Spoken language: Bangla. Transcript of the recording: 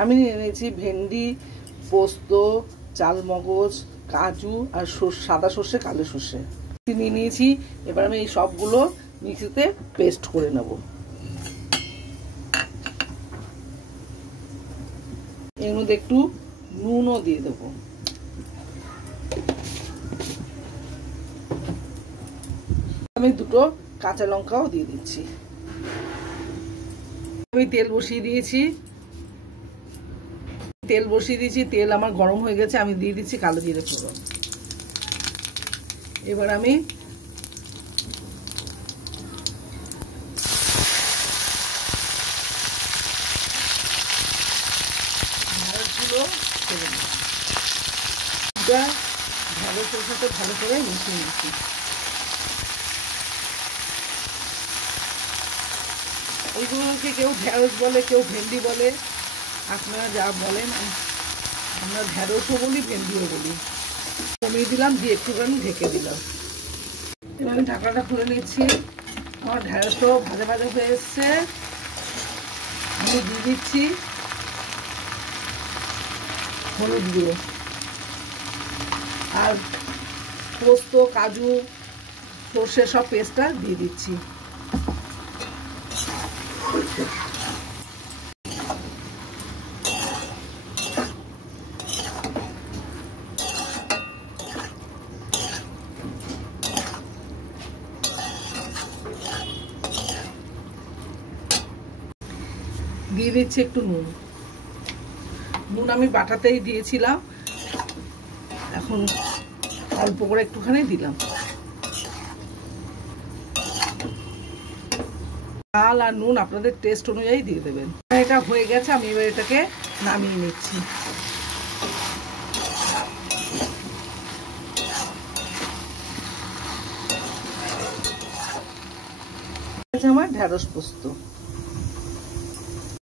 আমি নিয়ে নিয়েছি ভেন্ডি, পোস্ত, চালমগজ, কাজু আর সাদা সর্ষে, কালো সর্ষে নিয়ে নিয়েছি। এবার আমি এই সবগুলো মিক্সিতে পেস্ট করে নেব। এর মধ্যে একটু নুনও দিয়ে দেবো। আমি দুটো কাঁচা লঙ্কাও দিয়ে দিচ্ছি। আমি তেল বসিয়ে দিয়েছি। তেল আমার গরম হয়ে গেছে। আমি দিয়ে দিচ্ছি কালো জিরে ফোড়ন। এবার আমি ঢ্যাঁড়সগুলো ছেড়ে দিই। ঢ্যাঁড়সের সাথে ভালো করে মিশিয়ে নিচ্ছি। এইগুলোকে কেউ ঢ্যাঁড়স বলে, কেউ ভেন্ডি বলে, আপনারা যা বলেন। আমরা ঢ্যাঁড়সও বলি, ভেন্ডিও বলি। কমিয়ে দিলাম, দিয়ে একটুখানি ঢেকে দিলাম। এবার আমি ঢাকনাটা খুলে নিচ্ছি। আমার ঢ্যাঁড়সও ভাজা ভাজা হয়ে এসছে। আমি দিয়ে দিচ্ছি হলুদ গুঁড়ো আর পোস্ত, কাজু, সর্ষে সব পেস্টটা দিয়ে দিচ্ছি। দিয়ে দিচ্ছি একটু নুন। আমি বাটাতেই দিয়েছিলাম, এখন অল্প করে একটুখানি দিলাম। ঝাল আর নুন আপনাদের টেস্ট অনুযায়ী দিয়ে দেবেন। এটা হয়ে গেছে, আমি এবার এটাকে নামিয়ে নিচ্ছি। আমার ঢ্যাঁড়স পোস্ত।